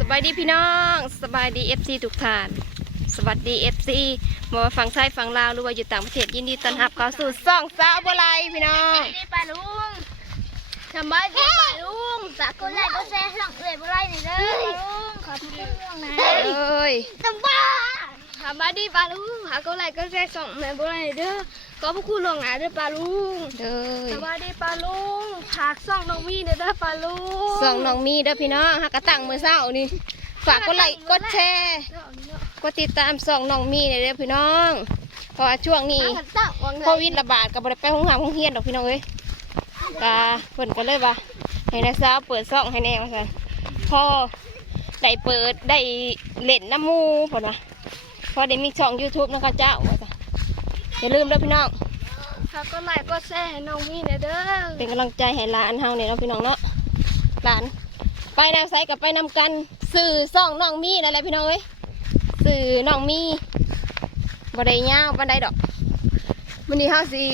สบายดีพี่น้องสบายดีเอฟซีทุกท่าน สวัสดีเอฟซีมาว่าฝั่งไทยฝั่งลาวหรือว่าอยู่ต่างประเทศยินดีต้อนรับเข้าสู่ซ่องสาวบัวลายพี่น้องดีปลาลุงสบายดีปลาลุงสากลไลก็แซ่สั่งเอื่อยบุไรนี่เด้อปลาลุงขอบคุณเรื่องนะเอ้ยสบาย สบายดีปลาลุงหากลไลก็แซ่ส่งเอื่อยบุไรนี่เด้อขอบพระคุณหลวงนะเด้อปลาลุงเอ้ยสบายดีปลาลุงหากส่องน้องวีเด้อเด้อปลาลุงส่องน้องมีเด้อพี่น้องฮักกระตั้งมือเศร้านี่ฝากกดไลค์กดแชร์กดติดตามส่องน้องมีเด้อพี่น้องเพราะว่าช่วงนี้ตั้งวังโควิดระบาดก็บ่ได้ไปห้องหามห้องเฮียนดอกพี่น้องเอ้ยกาเพิ่นก็เลยว่าให้นักสาวเปิดซ่องให้แน่ว่าซั่นพอได้เปิดได้เล่นน้ำหมูเพิ่นว่า พอได้มีช่อง YouTube นำเขาเจ้าว่าซั่นอย่าลืมเด้อพี่น้องหากลไลก็แซ่ให้น้องวีเด้อเด้อเป็นกำลังใจให้หลานเฮาเนี่ยเนาะพี่น้องเนาะหลาน ไปแนวไซกับไปนำกันสื่อซ่องน้องมีนั่นแหละพี่น้องเอ้ยสื่อน้องมีบ่ได้ยาวปานใดดอกมื้อนี้เฮาสิ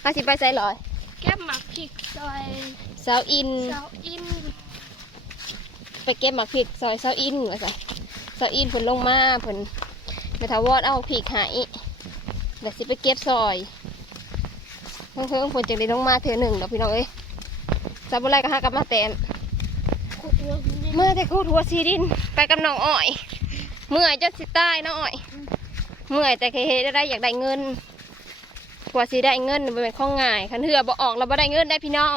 เฮาสิไปไสหรอแก้มหมักพริกซอยสาวอินเสาอิน ไปเก็บหมากพริกซอยเสาอินว่าซั่นเสาอินเพิ่นลงมาเพิ่น ไปทาวอดเอาพริกหายแล้วสิไปเก็บซอยเพิ่งเพิ่งเพิ่นจะได้ลงมาเทื่อหนึ่งเดอกพี่น้องเอ้ยซาบุไรก็หากับมาแตนขุดวัวกินเมื่อแต่คูดหัวซีดิน ไปกับน้องอ้อย เมื่อยจนสิตายน้องอ้อย เมื่อยแต่เคยเฮได้อยากได้เงินกว่าสิได้เงินมันเป็นข้องง่ายคันเถื่อบ่ออกเราบ่ได้เงินได้พี่น้อง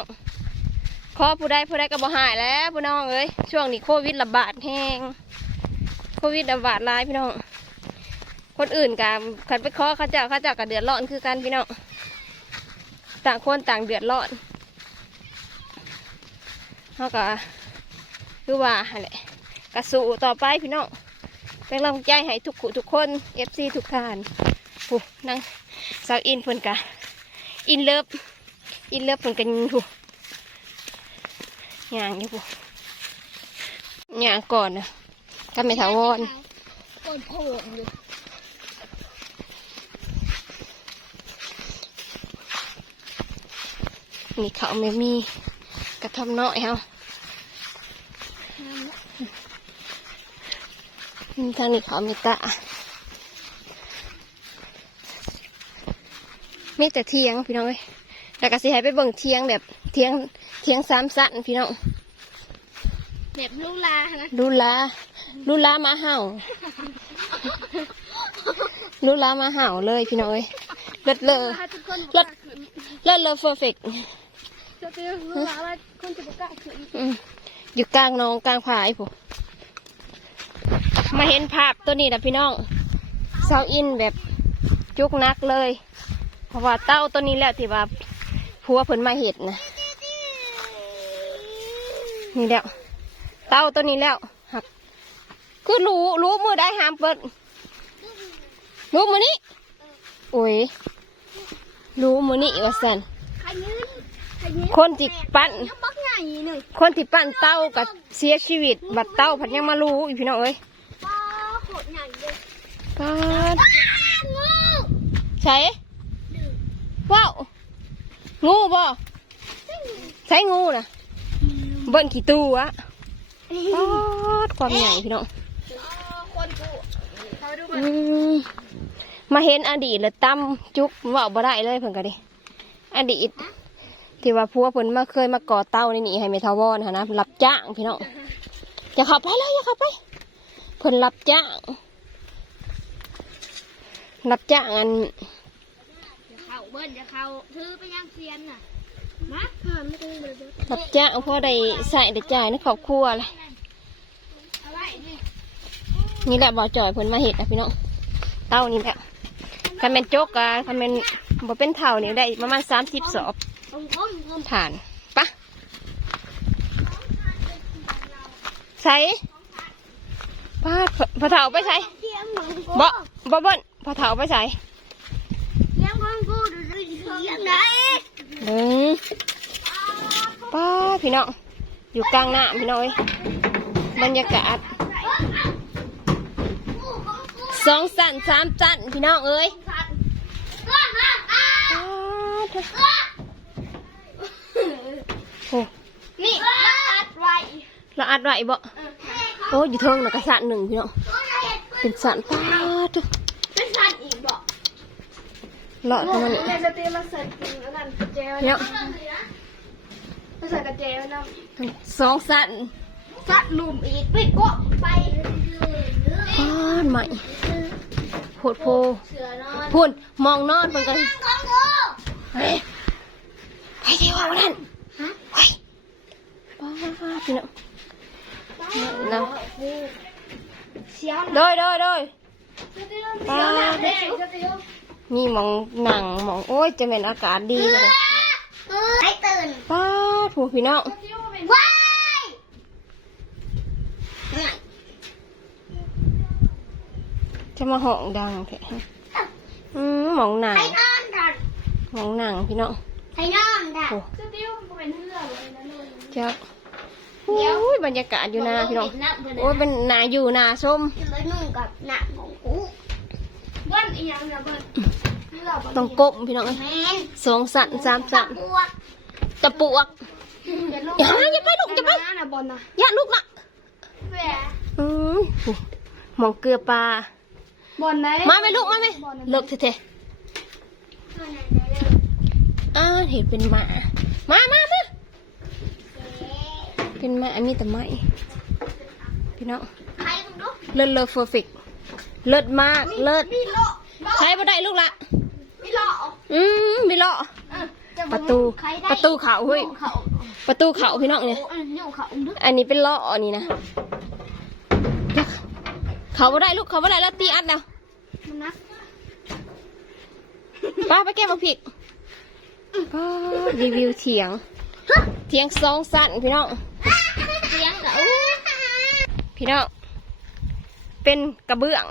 ขอผู้ใดผู้ใดก็บ่หายแล้วพี่น้องเอ้ยช่วงนี้โควิดระบาดแห้งโควิดระบาดหลายพี่น้อง คนอื่นกับขันไปขอเขาเจ้าเขาเจ้าก็เดือดร้อนคือกันพี่น้องต่างคนต่างเดือดร้อนเขาก็คือว่าหั่นแหละกระสูต่อไปพี่น้องเป็นกำลังใจให้ทุกขุทุกคนเอฟซีทุกท่านผู้นั่งสาวอินเพิ่นกะอินเลิฟอินเลิฟเพิ่นกันผู้ย่างอยู่ผู้ย่างก่อนนะก็ไม่ถาวรกดโผล่อยู่ นี่เขาไม่มีกระทำน้อยเฮาอืมทางนี้เขามีตะมีแต่เทียงพี่น้องเอ้ยแล้วก็สิให้ไปเบิ่งเทียงแบบเทียงเทียงสามสั้นพี่น้อง แบบลูกลานะลูลาลูลามาเห่าลูลามาเห่าเลยพี่น้องเอ้ยเลิศเลอถ้าทุกคนเลิศเลิศเลอเฟอร์เฟก จะเป็นลูกลาว่าคนจะประกล้าศขึ้นอยู่กลางหนองกลางผายผมมาเห็นภาพตัวนี้นะพี่น้องเซาอินแบบจุกนักเลย เพราะว่าเต้าตัวนี้แหละที่ว่าผัวเพิ่นมาเห็ดนะนี่แล้วเต้าตัวนี้แล้วหักคือรู้รู้มือได้ห้ามเปิดรู้มือนี้โอ้ยรู้มือนี้ว่าสัน ขยืนขยืน คนจิกปั้นยังบักใหญ่หนึ่งคนที่ปั้นเต้ากับเสียชีวิต บัดเต้าผัดยังมารู้อีกพี่น้องเอ้ยป้าโคตรใหญ่เลยปาดงูใช่ว้าวงูบ่ใช้งูนะเบิ้นขี้ตู้อะปาดความใหญ่พี่น้องคนกูเขาดูอืมมาเห็นอดีตเลยตั้มจุกเว่าบ่ได้เลยเพิ่นก็ดิอดีต ที่ว่าพัวเพิ่นมาเคยมาก่อเต้านี่นี่ให้เมทาวอนหนนะรับจ้างพี่น้องอย่าเข้าไปเลยอย่าเข้าไปเพิ่นรับจ้าง รับจ้างอันจะเข้าเบิ้ลจะเข้าถือไปยังเซียนน่ะมาผ่านไม่ได้เลยรับจ้างเพราะได้ใส่ได้จ่ายในครอบครัวเลยเอาไว้นี่นี่แหละบ่อจ่อยเพิ่นมาเห็ดนะพี่น้องเต้านี่แหละคันเป็นโจกกะคันเป็นบ่เป็นเท่านี่ได้ประมาณสามสิบสอบตรงต้นต้น ฐานปะใส่ป้าดพอเถาไปใส่เทียมเหมือนกูบ่บ่เบิ้นพอเถาไปใส่เทียมของกูดูดูเทียมไหนหนึ่งป้าดพี่น้องอยู่กลางน้ำพี่น้องเอ้ยบรรยากาศสองสั่นสามสั่นพี่น้องเอ้ย ก็ฮะอะป้าดโอ้นี่อัดไว้เราอัดไว้บ่เออโอ้ยอยู่เทิงนะกระสันหนึ่งพี่น้องเป็นสันป้าดเป็นสัตว์อีกบอกเลาะตรงนั้นแม่จะตีมาใส่กินแล้วกันเจลเนี่ยมาใส่กระเจลนะสองสันสัตว์ลุมอีกไปก็ไปป้าดใหม่โพดโพเสือนอนพุ่นมองนอนเพิ่นกันของกูเฮ้ยไปเที่ยววันนั้นไปป้าด พี่น้องนะเสียวโดยโดยโดยเสียวนะเด็กเสียวมีมองหนังมองโอ้ยจะเป็นอากาศดีเลยให้ตื่นป้าดผู้พี่น้องว้ายจะมาห้องดังแท้อืมมองหนังมองหนังพี่น้องให้นอนดันโอ้จะเป็นเพื่อนเลยนะนุ่นจะโอ้ยบรรยากาศอยู่นาพี่น้องโอ้ยเป็นนาอยู่นาส้มจะไปนุ่งกับหนักของกูเบิ้ลอีหยังนะเบิ้ลเลือกต้องก้มพี่น้องแมนสองสันสามสันบวกจะปวกอย่าอย่าไปลูกอย่าไปนะบอลนะอย่าลูกนะแหวอืมโอ้หมองเกลือปลาบอลไหนมาไหมลูกมาไหมเลิกเถอะๆอ้าวเห็นเป็นหมา มามามา เป็นหมามีแต่ไม้พี่น้องใครมึงดูเลิศเลิศเฟอร์ฟิกเลิศมากเลิศมีโลใช้บ่ได้ลูกละมีโลอืมมีเลาะประตูประตูเขาเฮ้ยเขาประตูเขาพี่น้องเนี่ยอันนี้เขาดูอันนี้เป็นเลาะอันนี้นะเขาบ่ได้ลูกเขาบ่ได้แล้วตีอัดแล้วมันนักป้าไปเก็บมาผิดป้ารีวิวเถียง เถียงสองสั้นพี่น้องเสียงกับพี่น้องเป็นกระเบื้อง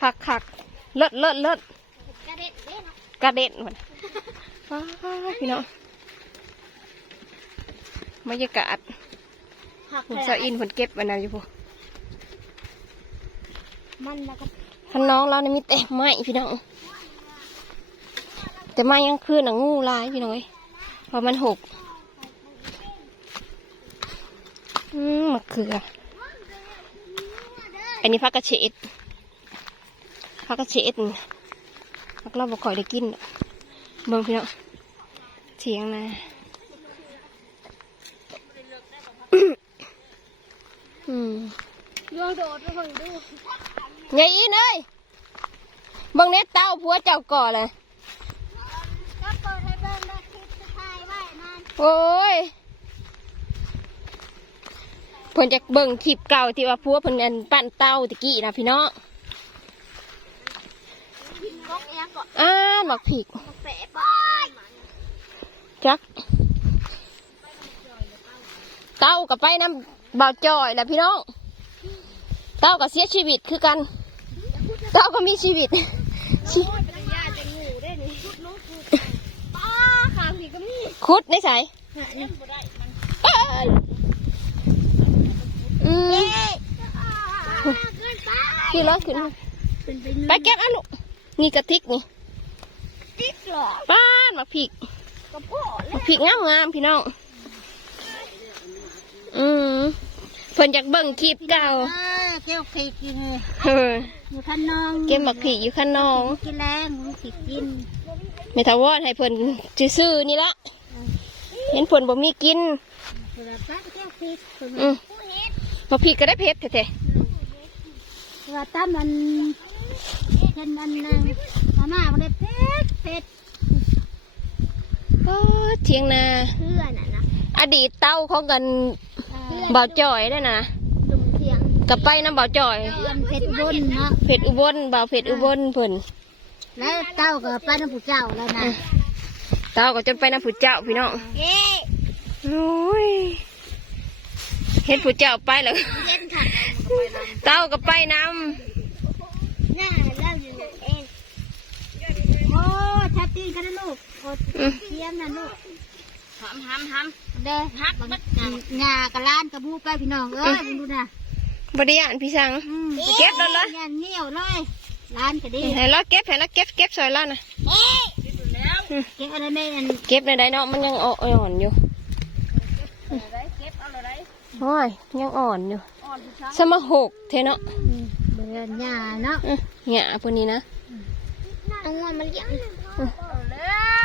คักคักๆเลิศเลิศเลิศกระเด็ดเด้นะกระเด็นหมดป้าพี่น้องบรรยากาศหักผมเซาอินผลเก็บวันนั้นอยู่พวกมันแล้วก็พันน้องเรานี่มีแต่ไม้พี่น้อง แต่ไม้ยังคืนหนังงูลายพี่น้อยพราะมันหกอืมมะเขือ อันนี้ผักกระเฉดผักกระเฉดนี่ผักเราบ่ค่อยได้กินเบิ่งพี่น้องเถียงนะอืมโยนโดดไปดูยายอินเอ้ยบิ่งเน็ตเต้าผัวเจ้าก่อเลย ก็เปิดให้เบิ้ลได้คลิปสุดท้ายไว้นั่น โอ้ยเพิ่นจะเบิ่งคลิปเก่าที่ว่าผัวเพิ่นอันปั้นเต้าตะกี้นะพี่น้องก็ยังก็อ่าหมักผิกแปะป้อยจัก เต้ากับไปน้ำเบาจอยแหละพี่น้อง เต้ากับเสียชีวิตคือกัน เต้าก็มีชีวิตชีเป็นญาติงูได้นี่ชุดน้องกูป้าขางผีก็มี คุดในสายเอ้ยอืมเกินไปพี่ร้อยขึ้นเป็นไปไปเก็บอันลูกนี่กระติกนี่ติ๊กหรอป้านหมักผิกกระโป้หมักผิกงามงามๆพี่น้องอืมเพิ่นอยากเบิ่งคลิปเก่าเที่ยวผีกินเอออยู่ข้างนองเก็บหมักผิกอยู่ข้างนองกินแรงมึงสิกินไม่ทาวอดให้เพิ่นซื่อๆนี่ละเห็นเพิ่นบ่มีกินเวลาป้าเที่ยวผีอืมหมักผิกก็ได้เพชรแท้เวลาตั้มมันเช่นมันนึงมาม่ามันได้เผ็ดเผ็ดๆก็เทียงนาเพื่อนอะนะอดีตเต้าของกัน เบาจ่อยได้นะลุมเทียงกับไปน้ำเบาจ่อยเพื่อนเผ็ดบนเนาะเพชรอุบลเบาเพชรอุบลเพิ่นแล้วเต้ากับป้าน้ำผู้เจ้าแล้วนะเต้าก็จนไปน้ำผู้เจ้าพี่น้องเอ๊ะโอ้ยเห็นผู้เจ้าไปแล้วเล่นถัดเต้าก็ไปน้หน้าเล่าอยู่เองโอ้ชัดตีกันนะลูกโอ้ำอืมเทียมนะลูก หำหำหำเด้อฮักบัดงากับล้านกับบูไปพี่น้องเอ้ยดูนะบริยานพี่สังเก็บแล้วเหรอยันเหนียวเลยล้านก็ดีให้เราเก็บให้เราเก็บเก็บซอยเรานะเก็บอะไรไม่อันเก็บในใดเนาะมันยังอ่อนๆอยู่เก็บเอาเลยได้โอ้ยยังอ่อนอยู่อ่อนผู้ชายสมาหกเทเนาะเบื่อหญ้าเนาะอื้อหยาพวกนี้นะเอางอนมันเลี้ยงแล้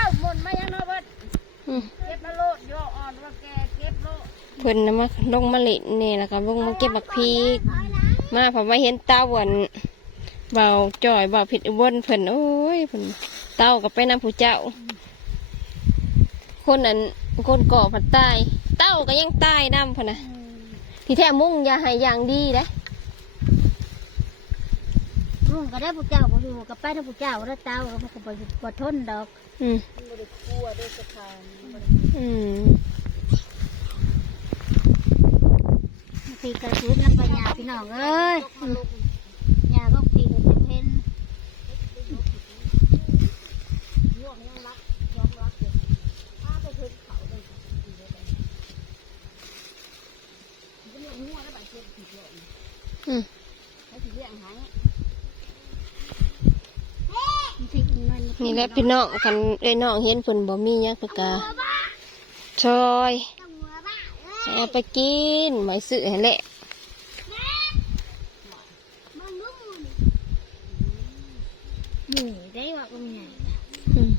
วหมดมายังเนาะเบิดอืมเก็บมาโลดโยอ่อนว่าแกเก็บโลดเพิ่นนะมาลงมาเล่นนี่แล้วก็ลงมาเก็บบักพริกมาผมมาเห็นเต้าหวันเบาจ่อยเบาผิดอุบลเพิ่นโอ้ยเพิ่นเต้ากับไปนำผู้เจ้า คนนั้นคนก่อผัดตายเต้าก็ยังตายนำพะนะที่แท้มุ่งอย่าให้อย่างดีนะลุงก็ได้ผู้เจ้าบ่อยู่กับไปนะผู้เจ้าแล้วเต้ามันก็บ่บ่ทนดอก อืมบ่ได้กลัวด้วยสะพาน ปีกระสุนน้ำปัญญาพี่น้องเอ้ยยาก็ปีกระสุนเห็นอืมพนนี่แหละพี่น้องกันเอ้ยน้องเห็นเพิ่นบ่มีหยังก็กะ ซอยเอาไปกินไม่ซื้อให้แหละนี่ได้ว่าองใหญ่อืม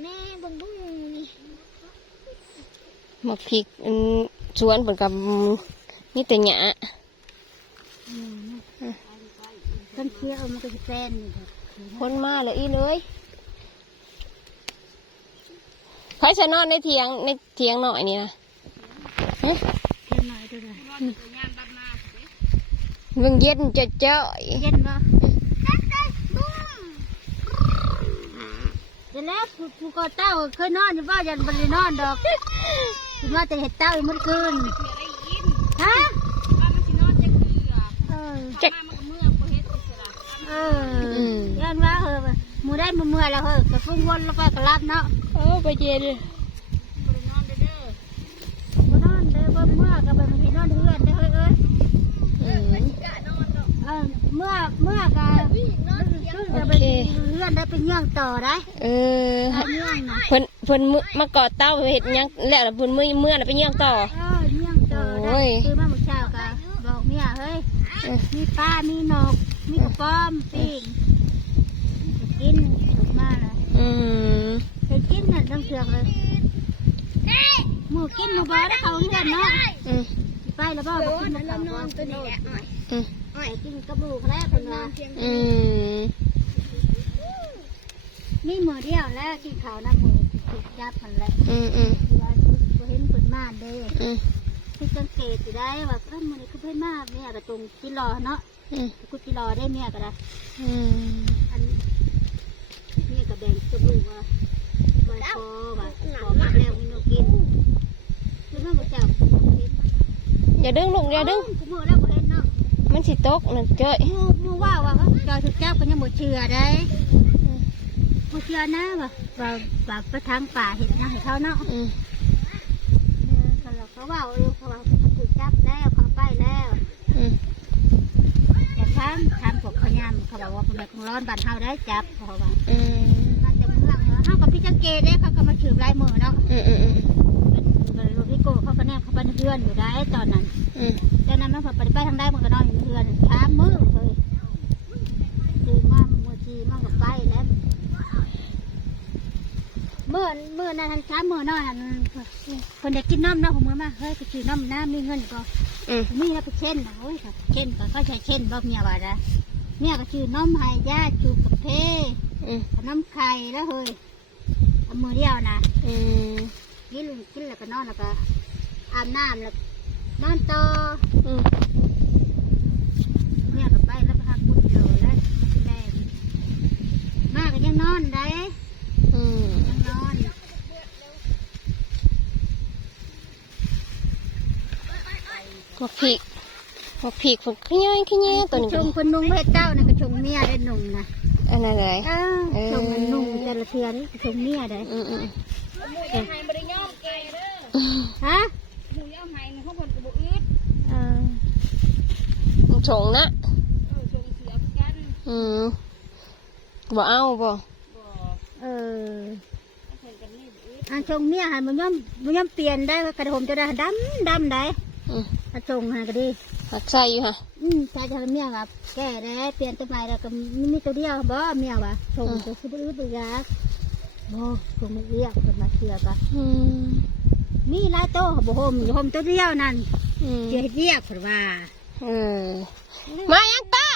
แม่บังบุ้งนี่มาพริกอันสวนเพิ่นกับนี่แต่หยาต้นเคี้ยวมันก็จะแป้นนี่ครับคนมาเลยอีเลย ใครจะนอนในเถียงในเถียงหน่อยนี่นะฮะแค่น้อยเท่าไหร่เบิ่งเย็นจะเจ้อยเย็นบ่เดี๋ยวแล้วผู้ก่อเต้าเคยนอนอยู่บ้านยันบรินอนดอกคือว่าแต่เห็ดเต้าอยู่มันคืนฮะเออจักเออยันว่าเออหมูได้มือเมื่อแล้วเออกระฟุ้งวนแล้วก็กระลับเนาะ โอ้ไปเย็นบ่นอนเด้อบ่เมื่อก็ไปมันสินอนเฮือนเด้อเฮ้ยเอ้ยอืมเออเมื่อเมื่อก็จะไปเฮือนได้ไปเยี่ยงต่อได้เออไปเยี่ยงนะเพิ่นเพิ่นมื้อมาก่อเต้าเห็ดหยังแล้วล่ะเพิ่นมื้อเมื่อน่ะไปเยี่ยงต่อ เออเยี่ยงต่อโอ้ได้ย คือมาเมื่อเช้าก็บอกเมียเฮ้ยเออมีปลา มีนก มีกระป้อมปิ้งกินถูกมาเลยอืม เคยกินน่ะต้งเสือกเลยหมูกินหมูบอได้เขาเพื่อนเนาะอืมไปแล้วบ่บอกกินมันเขาบ่ตัวนี้แหละอืมอ้อยกินกระบูกแล้วคนว่าอืมมีหมูเดียวแล้วกินเขาวนะหมูถูกจับมันและอืมอืมเห็นเพิ่นมาเด้อืมคือสังเกตอยู่ได้ว่าเพิ่นมื้อนี้คือเพิ่อนมาแม่ยก็ตรงจิรอเนาะกูจิรอได้แม่ยก็ได้อันแม่ก็แบ่งกระบูกว่า ว่าพอว่าพอมาแล้วมีนกกินคือแม่บ่เจ้าเห็นอย่าดึงลูกอย่าดึงกูมือแล้วบ่เห็นเนาะมันสิตกนั่นเจ้ยมูมูว่าว่าจอยถูกจับก็ยังบ่เชื่อได้บ่เชื่อนะว่าว่าว่าไปทางป่าเห็นนะให้เขาเนาะอืมเออเขาเราเขาว่าเออเขาว่าเขาถูกจับแล้วเขาไปแล้วอืมแต่ทางทางพวกพญามเขาบอกว่าเป็นของร้อนบ้านเฮาได้จับเขาว่าอืมมาแต่เมือง เนากับพี่จังเกตเด้เขาก็มาถือลายมือเนาะอืมอืมอืมเป็นเป็นลูกพี่โกเขาก็แนบเขาไปในเพื่อนอยู่ได้ตอนนั้นอืมตอนนั้นมันพอไปไปทางใดมันก็นอนอยู่เพื่อนช้ามือเลยคือมามือทีมันก็ไปแล้วเมื่อเมื่อนั้นทันช้ามือนอนคนอยากกินน้ำเนาะผมมือมาเฮ้ยไปซื้อน้ำน้ำมีเงินก็มีแล้วไปเช่นนะโอ้ยครับเช่นก็ก็ใช้เช่นบ่เมียว่านะเมียก็ชื่อน้ำไห้ญาจูบกับเพอืมขนมไข่แล้วเฮ้ย เอามือเดียวนะอืมกินกินแล้วก็นอนแล้วก็อาบน้ำแล้วนอนต่ออืมเมียก็ไปแล้วก็หักบุญโลแล้วแม่มาก็ยังนอนได้อืมยังนอนบักพริกบักพริกบักขี้ย้อยขี้แย่ตัวนี้ชก็งคนนุ่งเพชรเจ้านะก็ชงเมียได้นุ่งนะอันนั้นอะไรอ้าวเออชงมันนุ่ง แต่ละเทือนชงเมียได้อืมอืมฮะหมูย่าไห้เขาคนกระบุอึดเอออืมชงนะเออชงเสียกันอืมบ่เอาบ่บ่เออเพิ่นกันนี่อึดไผอันชงเมียให้มันย่อมมันย่อมเปลี่ยนได้ว่ากระผมจะได้ดำดำได้อืมอันชงให้ก็ดีหักใส่อยู่ฮะ อืมใช่จะเมียกับแก่แล้วเปลี่ยนตัวใหม่แล้วก็มีมีตัวเดียวบ่เมียว่ะชงจะซื้ออื้อตัวยักบ่ชงไม่เรียกคนมาเชื่อก็อืมมีหลายโต๊ะบ่ห่มอยู่ห่มตัวเดียวนั่นอืมเจียเรียกเพิ่นว่าเออมายังตา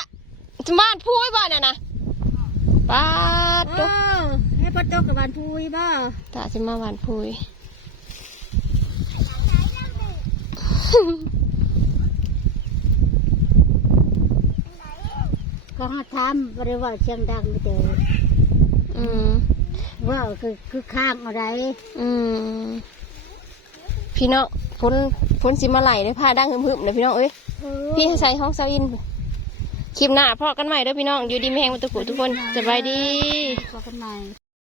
จะบ้านพูดบ้านน่ะนะป้าดโอ้ตัวให้ปะโต๊ะกับบ้านพุยบ่ตาจะมาหวานพูย ก็หาทำบ่ได้ว่าเสียงดังไม่เจออืมว่าคือคือข้างอะไร อืมพี่น้องฝนฝนสิมาไหลเลยผ้าดังหึมๆเลยพี่น้องเอ้ยเออพี่ใส่ห้องเซาอินคลิปหน้าพอกันใหม่เด้อพี่น้องอยู่ดีมีแหงมาตุกุทุกคนสบายดีพอกันใหม่